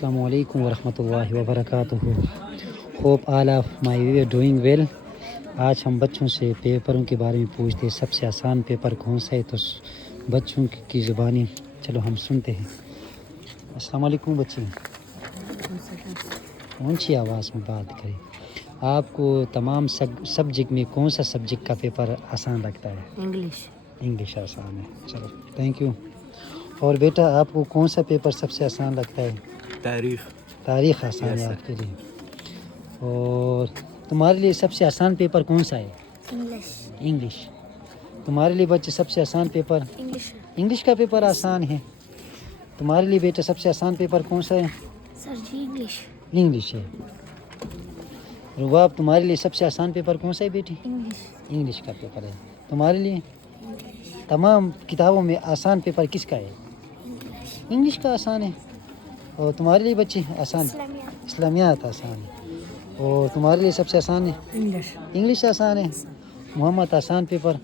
السلام علیکم ورحمۃ اللہ وبرکاتہ. Hope all of my we doing well. آج ہم بچوں سے پیپروں کے بارے میں پوچھتے ہیں. سب سے آسان پیپر کون سا ہے؟ تو بچوں کی زبانی چلو ہم سنتے ہیں. السلام علیکم بچے. اونچی آواز میں بات کریں. آپ کو تمام سبجیکٹ میں کون سا سبجیکٹ کا پیپر آسان لگتا ہے؟ انگلش آسان ہے. چلو تھینک یو. اور بیٹا آپ کو کون سا پیپر سب سے آسان لگتا ہے؟ تاریخ آسان ہے آپ کے لیے. اور تمہارے لیے سب سے آسان پیپر کون سا ہے؟ انگلش. تمہارے لیے بچے سب سے آسان پیپر انگلش کا پیپر آسان ہے. تمہارے لیے بیٹا سب سے آسان پیپر کون سا ہے؟ سر جی انگلش ہے. رباب تمہارے لیے سب سے آسان پیپر کون سا ہے بیٹی؟ انگلش کا پیپر ہے. تمہارے لیے تمام کتابوں میں آسان پیپر کس کا ہے؟ انگلش کا آسان ہے. اور تمہارے لیے بچے آسان اسلامیات آسان ہے. اور تمہارے لیے سب سے آسان ہے انگلش آسان ہے. محمد آسان پیپر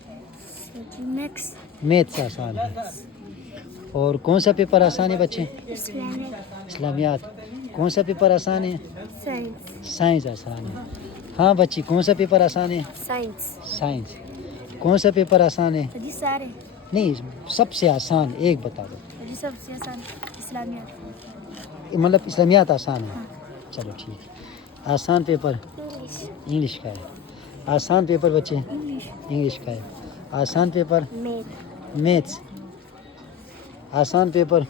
میتھس آسان ہے. اور کون سا پیپر آسان ہے بچے؟ اسلامیات. کون سا پیپر آسان ہے؟ سائنس آسان ہے. ہاں بچی کون سا پیپر آسان ہے؟ سائنس. کون سا پیپر آسان ہے؟ نہیں سب سے آسان ایک بتا دو. سب سے آسان اسلامیات. مطلب اسلامیات آسان ہے. چلو ٹھیک ہے. آسان پیپر انگلش کا ہے. آسان پیپر بچے انگلش کا ہے. آسان پیپر میتھس. آسان پیپر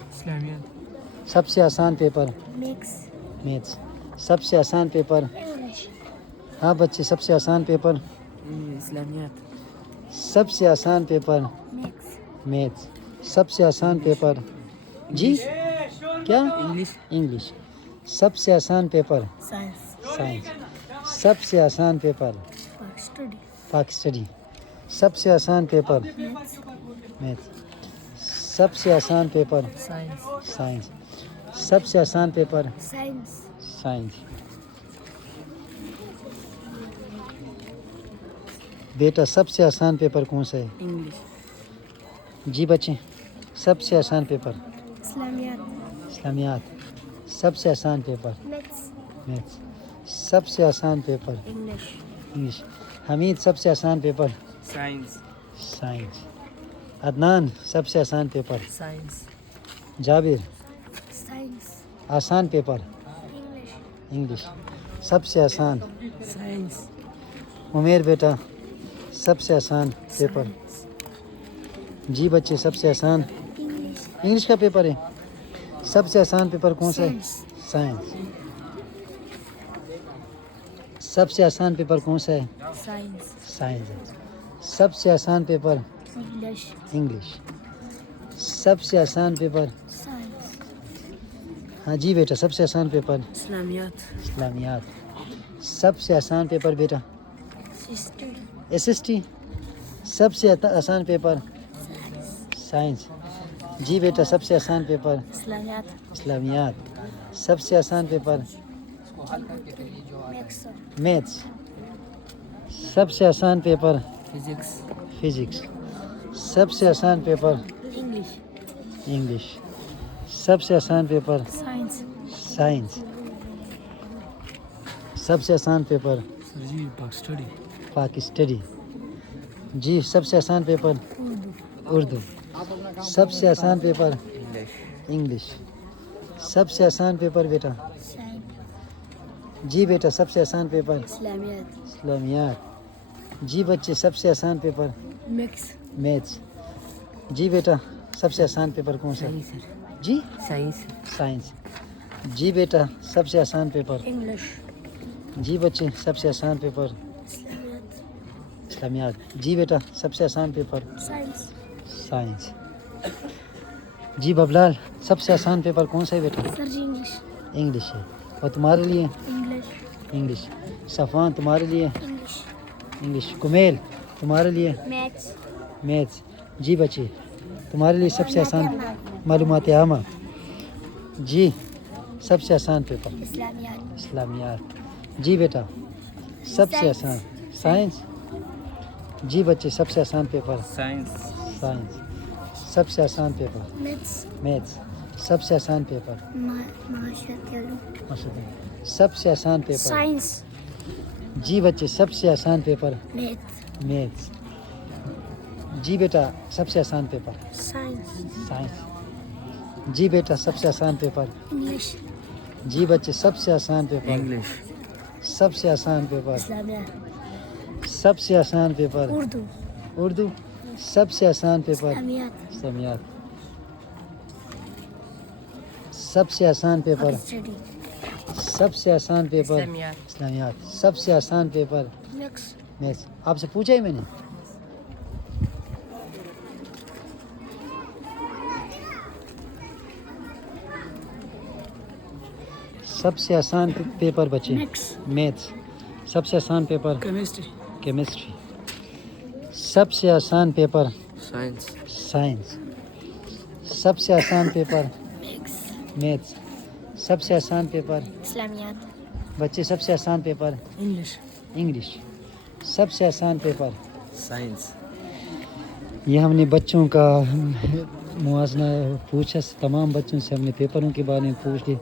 سب سے آسان پیپر میتھس. سب سے آسان پیپر ہاں بچے سب سے آسان پیپر اسلامیات. سب سے آسان پیپر میتھس. سب سے آسان پیپر جی کیا؟ انگلش. سب سے آسان پیپر سائنس. سب سے آسان پیپر پاک اسٹڈی. سب سے آسان پیپر میتھس. سب سے آسان پیپر سائنس. سب سے آسان پیپر سائنس. بیٹا سب سے آسان پیپر کون سا ہے؟ جی بچے سب سے آسان پیپر اسلامیات. سب سے آسان پیپر میتھس. سب سے آسان پیپر انگلش. حمید سب سے آسان پیپر سائنس. عدنان سب سے آسان پیپر جابر آسان پیپر انگلش. سب سے آسان عمیر بیٹا سب سے آسان پیپر جی بچے سب سے آسان انگلش کا پیپر ہے. سب سے آسان پیپر کون سا ہے؟ سائنس. سب سے آسان پیپر کون سا ہے؟ سائنس ہے. سب سے آسان پیپر انگلش. سب سے آسان پیپر ہاں جی بیٹا سب سے آسان پیپر اسلامیات. سب سے آسان پیپر بیٹا ایس ایس ٹی. سب سے آسان پیپر سائنس. جی بیٹا سب سے آسان پیپر اسلامیات. سب سے آسان پیپر میتھس. سب سے آسان پیپر فزکس. سب سے آسان پیپر انگلش. سب سے آسان پیپر سائنس. سب سے آسان پیپر پاک اسٹڈی. جی سب سے آسان پیپر اردو. سب سے آسان پیپر انگلش. سب سے آسان پیپر بیٹا جی بیٹا سب سے آسان پیپر اسلامیات. جی بچے سب سے آسان پیپر میتھس. جی بیٹا سب سے آسان پیپر کون سا جی سائنس. جی بیٹا سب سے آسان پیپر جی بچے سب سے آسان پیپر اسلامیات. جی بیٹا سب سے آسان پیپر سائنس. جی ببلال سب سے آسان پیپر کون سا ہے بیٹا؟ انگلش ہے. اور تمہارے لیے انگلش. صفوان تمہارے لیے انگلش. کمیل تمہارے لیے میتھس. جی بچے تمہارے لیے سب سے آسان معلومات عامہ. جی سب سے آسان پیپر اسلامیات. جی بیٹا سب سے آسان سائنس. جی بچے سب سے آسان پیپر سائنس. سب سے آسان پیپر میتھس. سب سے آسان پیپر معاشرت علوم. سب سے آسان پیپر سائنس. جی بچے سب سے آسان پیپر میتھ. میتھس جی بیٹا سب سے آسان پیپر سائنس. سائنس جی بیٹا سب سے آسان پیپر انگلش. جی بچے سب سے آسان پیپر انگلش. سب سے آسان پیپر اسلامیات. سب سے آسان پیپر اردو. اردو سب سے آسان پیپر اسلامیات. اسلامیات سب سے آسان پیپر اسٹڈی. سب سے آسان پیپر اسلامیات سب سے آسان پیپر میکس. میتھس آپ سے پوچھا ہی میں نے سب سے آسان پیپر بچے میتھس سب سے آسان پیپر کیمسٹری سب سے آسان پیپر سائنس. سائنس سب سے آسان پیپر میتھس سب سے آسان پیپر اسلامیات. بچے سب سے آسان پیپر انگلش. انگلش سب سے آسان پیپر سائنس. یہ ہم نے بچوں کا موازنہ پوچھا تمام بچوں سے ہم نے پیپروں کے بارے میں پوچھ لیا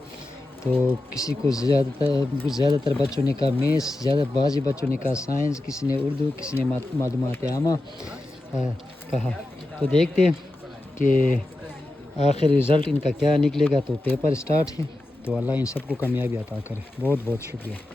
تو کسی کو زیادہ تر بچوں نے کہا میتھس بعضی بچوں نے کہا سائنس کسی نے اردو کسی نے معلومات عامہ کہا تو دیکھتے ہیں کہ آخر رزلٹ ان کا کیا نکلے گا تو پیپر سٹارٹ ہے تو اللہ ان سب کو کامیابی عطا کرے بہت بہت شکریہ